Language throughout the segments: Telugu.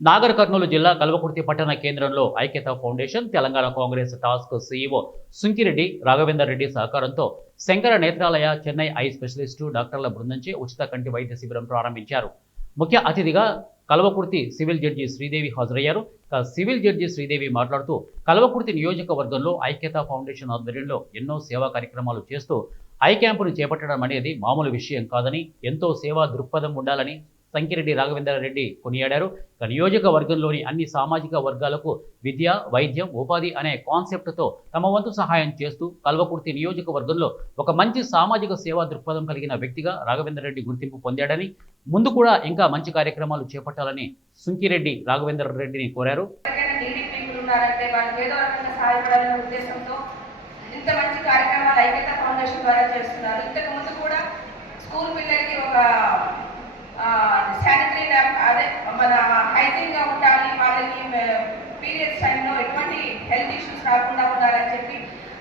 నాగర్ కర్నూలు జిల్లా కల్వకుర్తి పట్టణ కేంద్రంలో ఐక్యతా foundation, Telangana Congress task CEO Sunkireddy Raghavender Reddy సహకారంతో శంకర నేత్రాలయ, చెన్నై ఐ స్పెషలిస్టు డాక్టర్ల బృందంచే ఉచిత కంటి వైద్య శిబిరం ప్రారంభించారు. ముఖ్య అతిథిగా కల్వకుర్తి సివిల్ జడ్జి శ్రీదేవి హాజరయ్యారు. సివిల్ జడ్జి శ్రీదేవి మాట్లాడుతూ కల్వకుర్తి నియోజకవర్గంలో ఐక్యతా ఫౌండేషన్ ఆధ్వర్యంలో ఎన్నో సేవా కార్యక్రమాలు చేస్తూ ఐ క్యాంపును చేపట్టడం అనేది మామూలు విషయం కాదని, ఎంతో సేవా దృక్పథం ఉండాలని సంకిరెడ్డి రాఘవేందర్ రెడ్డి కొనియాడారు. నియోజకవర్గంలోని అన్ని సామాజిక వర్గాలకు విద్య, వైద్యం, ఉపాధి అనే కాన్సెప్ట్తో తమ వంతు సహాయం చేస్తూ కల్వకుర్తి నియోజకవర్గంలో ఒక మంచి సామాజిక సేవా దృక్పథం కలిగిన వ్యక్తిగా రాఘవేందర్ రెడ్డి గుర్తింపు పొందాడని, ముందు కూడా ఇంకా మంచి కార్యక్రమాలు చేపట్టాలని సుంకిరెడ్డి రాఘవేందర్ రెడ్డిని కోరారు. ఇంత మంచి కార్యక్రమాలు ఐక్యతా ఫౌండేషన్ ద్వారా చేస్తున్నారు. ఇంతకు ముందు కూడా స్కూల్ పిల్లలకి ఒక శానిటరీ ల్యాబ్, అదే మన హైజీన్గా ఉండాలి, వాళ్ళకి పీరియడ్స్ టైంలో ఎటువంటి హెల్త్ ఇష్యూస్ రాకుండా ఉండాలని చెప్పి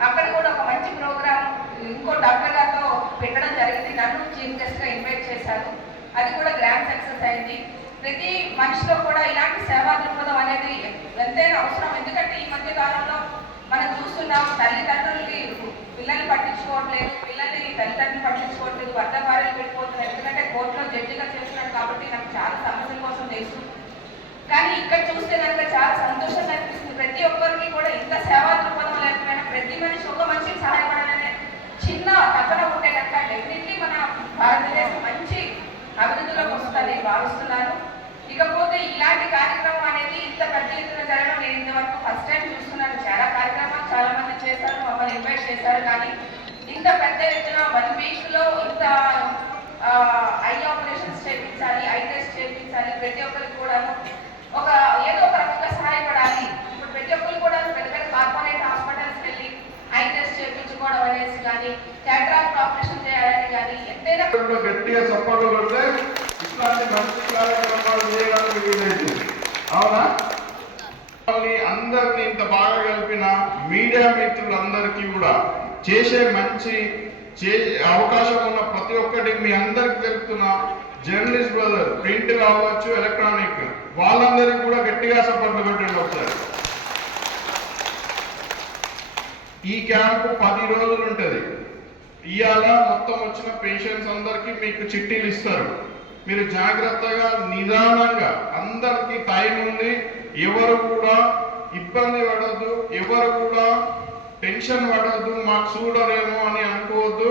అక్కడ కూడా ఒక మంచి ప్రోగ్రామ్ ఇంకో డాక్టర్ గారితో పెట్టడం జరిగింది. నన్ను చీఫ్ గెస్ట్గా ఇన్వైట్ చేశారు. అది కూడా గ్రాండ్ సక్సెస్ అయింది. ప్రతి మనిషిలో కూడా ఇలాంటి సేవా దృక్పథం అనేది ఎంతైనా అవసరం. ఎందుకంటే ఈ మధ్య కాలంలో మనం చూస్తున్నాం, తల్లిదండ్రులకి పిల్లల్ని పట్టించుకోవట్లేదు, పిల్లల్ని తల్లిదండ్రులు పట్టించుకోవట్లేదు, భర్త భార్యలు పెట్టిపోతున్నారు. ఎందుకంటే కోర్టులో జడ్జిగా చేస్తున్నాడు కాబట్టి నాకు చాలా సమస్యల కోసం తెలుసు. కానీ ఇక్కడ చూస్తే కనుక చాలా సంతోషంగా అనిపిస్తుంది. ప్రతి ఒక్కరికి కూడా ఇంత సేవా దృక్పథం లేకపోయినా ప్రతి మనిషి ఒక మనిషికి సహాయపడాలనే చిన్న తపన ఉంటే కనుక డెఫినెట్లీ మన భారతదేశం మంచి అభివృద్ధిలోకి వస్తుందని భావిస్తున్నాను. ఇకపోతే ఇలాంటి కార్యక్రమం అనేది ఇంత పెద్ద ఎత్తున జరగడం నేను ఇంతవరకు ఫస్ట్ టైం చూస్తున్నాను. చాలా కార్యక్రమాలు చాలా మంది చేశారు, మమ్మల్ని ఇన్వైట్ చేశారు. కానీ ఇంత పెద్ద ఎత్తున 1 వీక్లో ఇంత ఐ ఆపరేషన్స్ చేయించాలి, ఐ టెస్ట్ చేయించాలి, ప్రతి ఒక్కరికి కూడా ఒక ఏదో ఒక రకంగా సహాయపడాలి. ఇప్పుడు ప్రతి ఒక్కరు కూడా పెద్ద పెద్ద కార్పొరేట్ హాస్పిటల్స్కి వెళ్ళి ఐ టెస్ట్ చేయించుకోవడం అనేసి కానీ, క్యాటరాక్ట్ ఆపరేషన్ చేయాలని కానీ ఎంతైనా గట్టిగా సపోర్ట్ కొడితే ఇట్లాంటి మంచి కార్యక్రమాలు చేయడానికి వీలైంది. అవునా? అందరినీ ఇంత బాగా కలిపిన మీడియా మిత్రులందరికీ కూడా చేసే మంచి అవకాశం ఉన్న ప్రతి ఒక్కటి మీ అందరికి తెలుపుతున్న జర్నలిస్ట్ బ్రదర్, ప్రింట్ కావచ్చు, ఎలక్ట్రానిక్, వాళ్ళందరికీ కూడా గట్టిగా సపోర్ట్ పెట్టండి ఒకసారి. ఈ క్యాంపు 10 రోజులు ఉంటుంది. ఇవాళ మొత్తం వచ్చిన పేషెంట్స్ అందరికీ మీకు చిట్టీలు ఇస్తారు. మీరు జాగ్రత్తగా నిదానంగా, అందరికీ టైం ఉంది, ఎవరు కూడా ఇబ్బంది పడద్దు, ఎవరు కూడా టెన్షన్ పడద్దు, మాకు చూడరేమో అని అనుకోవద్దు.